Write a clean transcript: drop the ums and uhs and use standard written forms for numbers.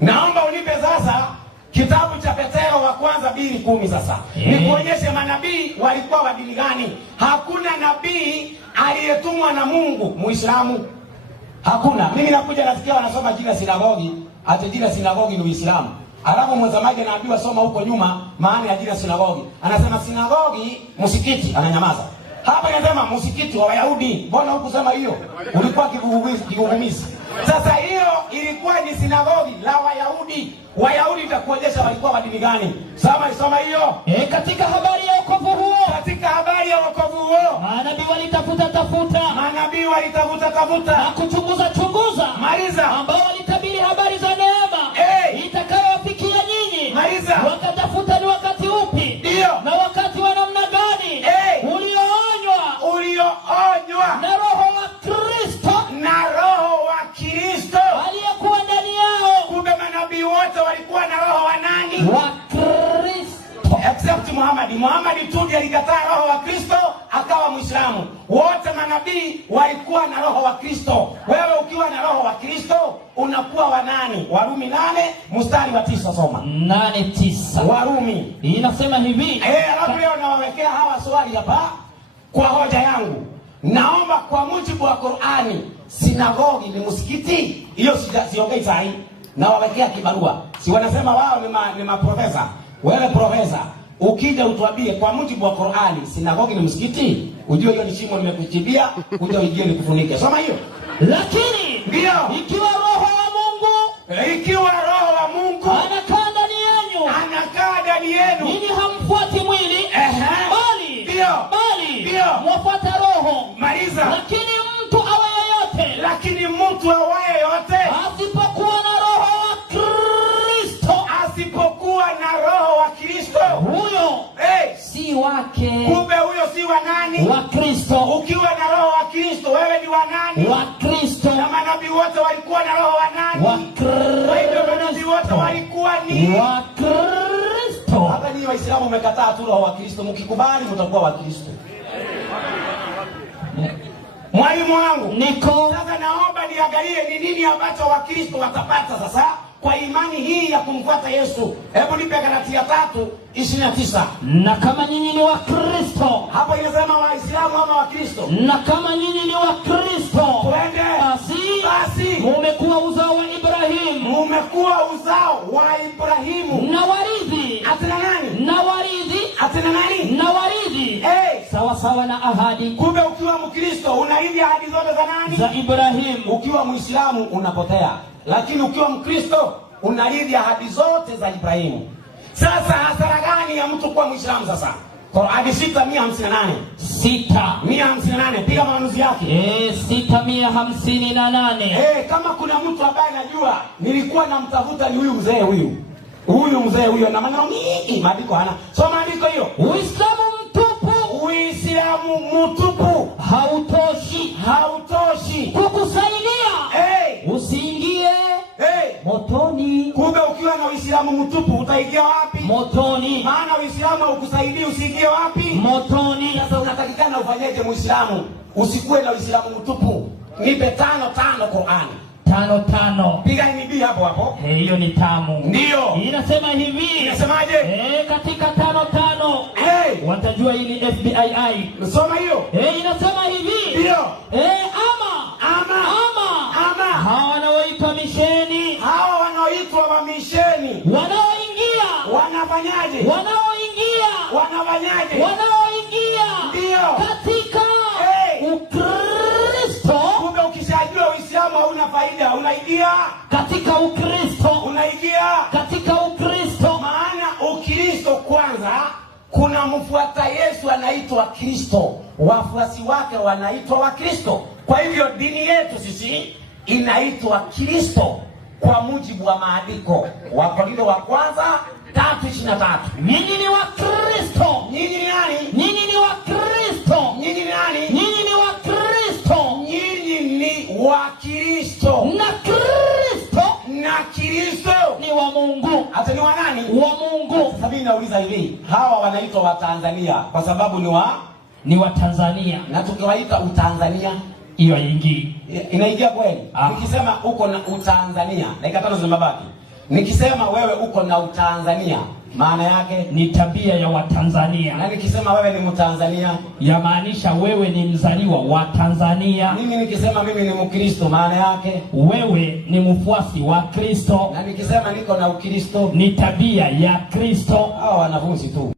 Naomba unipe sasa kitabu cha Petero wa kwanza 2:10 sasa. Nikuonyeshe manabii walikuwa wa dini gani. Hakuna nabii aliyetumwa na Mungu Muislamu. Hakuna. Mimi nakuja nasikia wanasoma jina sinagogi, ati jina sinagogi ni Uislamu. Alafu mtazamaji anaambiwa soma huko nyuma maana ya jina sinagogi. Anasema sinagogi msikiti, ananyamaza. Hapa inasema msikiti wa Wayahudi. Mbona hukusema hiyo? Ulikuwa kigugumizi. Sasa hiyo ilikuwa ni sinagogi la Wayahudi. Wayahudi itakuonyesha walikuwa wa dini gani. Soma hiyo. Katika habari ya wokovu huo. Katika habari ya wokovu huo. Manabii walitafuta. Manabii walitafuta. Na kuchunguza. Maliza. Ambao walitabiri habari za neema. Itakayowafikia nyinyi. Maliza. Wakatafuta ni wakati upi? Ndio. Na wakati wa namna gani? Ulioonywa. Na Roho wa Kristo. Aliyekuwa ndani yao. Kumbe manabii wote walikuwa na roho wa nani? Wa Kristo. Except Muhammad. Muhammad tu ndiye alikataa roho wa Kristo akawa Muislamu. Wote manabii walikuwa na roho wa Kristo. Wewe ukiwa na roho wa Kristo unakuwa wa nani? Warumi 8:9 soma. 8:9. Warumi. Inasema hivi. Alafu leo nawawekea hawa swali hapa kwa hoja yangu. Naomba kwa mujibu wa Qur'ani sinagogi ni msikiti? Hiyo siongei sahi. Nawawekea kibarua. Si wanasema wao ni maprofesa. Wewe profesa, ukija utuambie kwa mujibu wa Qur'ani sinagogi ni msikiti? Ujue hiyo ni shimo nimekuchibia, uje uingie nikufunike. Soma hiyo. Lakini ndio ikiwa roho wa Mungu anakaa ndani yenu, ninyi hamfuati mwili, bali mwafuata roho. Maliza. Lakini mtu awaye yote asipokuwa na roho wa Kristo, huyo si wake. Kumbe huyo si wa nani? Wa Kristo. Ukiwa na roho wa Kristo wewe ni wa nani? Wa Kristo. Na manabii wote walikuwa na roho wa nani? Wa Kristo. Kwa hivyo manabii wote walikuwa ni wa Kristo. Hata ni Waislamu umekataa tu roho wa Kristo, mkikubali mtakuwa wa Kristo. Mwalimu wangu niko sasa, naomba niangalie ni nini ambacho Wakristo watapata sasa kwa imani hii ya kumfuata Yesu. Hebu nipe Galatia 3:29. Na kama nyinyi ni wa Kristo. Hapo inasema Waislamu ama Wakristo? Na kama nyinyi ni wa Kristo. Twende. Basi mumekuwa uzao wa Ibrahimu. Mumekuwa uzao wa Ibrahimu. Na warithi. Atina nani? Na warithi. Atina nani? Na warithi. Sawa sawa na ahadi. Kumbe ukiwa Mkristo unaithi ahadi zote za nani? Za Ibrahimu. Ukiwa Muislamu unapotea. Lakini ukiwa Mkristo unarithi ahadi zote za Ibrahimu. Sasa hasara gani ya mtu kuwa Muislamu sasa? Qur'ani 6:158. 6:158. Piga maamuzi yake. 6:158. Kama kuna mtu ambaye anajua nilikuwa namtafuta ni huyu mzee huyu. Huyu mzee huyu na maneno mingi, maandiko hana. Soma maandiko hiyo. Uislamu mtupu hautoshi kukusaidia usiingie motoni. Kumbe ukiwa na Uislamu mtupu utaingia wapi? Motoni. Maana Uislamu haukusaidii usiingie wapi? Motoni. Sasa unatakikana ufanyeje Muislamu usikuwe na Uislamu mtupu? Nipe 5:5 Qur'ani. 5:5. Piga nibii hapo. Hiyo ni tamu. Ndio. Inasema hivi. Inasemaje? Katika 5:5. Watajua hili FBI. Soma hiyo. Inasema hivi. Ndio. Ama. Hawa wanaoitwa misheni. Hawa wanaoitwa wa misheni. Wanaoingia. Wanafanyaje? Wanaoingia. Ndio. Katika Ukristo. Kumbe ukishajua Uislamu hauna faida, unaingia katika Ukristo. Katika Ukristo. Maana Ukristo kwanza kuna mfuata Yesu anaitwa Kristo. Wafuasi wake wanaitwa Wakristo. Kwa hivyo dini yetu sisi inaitwa Kristo kwa mujibu wa maandiko. Wakorintho wa kwanza 3:23. Nyinyi ni Wakristo. Nyinyi ni nani? Nyinyi ni Wakristo. Nyinyi ni nani? Nyinyi ni Wakristo. Nyinyi ni Wakristo. Na Kristo ni wa Mungu. Hata ni wa nani? Wa Mungu. Sasa mimi nauliza hivi, hawa wanaitwa wa Tanzania kwa sababu ni wa Tanzania. Na tukiwaita Utanzania hiyo haingii. Inaingia kweli? Nikisema uko na Utanzania dakika 5 zimebaki. Nikisema wewe uko na Utanzania, maana yake ni tabia ya Watanzania. Na nikisema wewe ni Mtanzania, yamaanisha wewe ni mzaliwa wa Tanzania. Mimi nikisema mimi ni Mkristo, maana yake wewe ni mfuasi wa Kristo. Na nikisema niko na Ukristo, ni tabia ya Kristo. Hao wanafunzi tu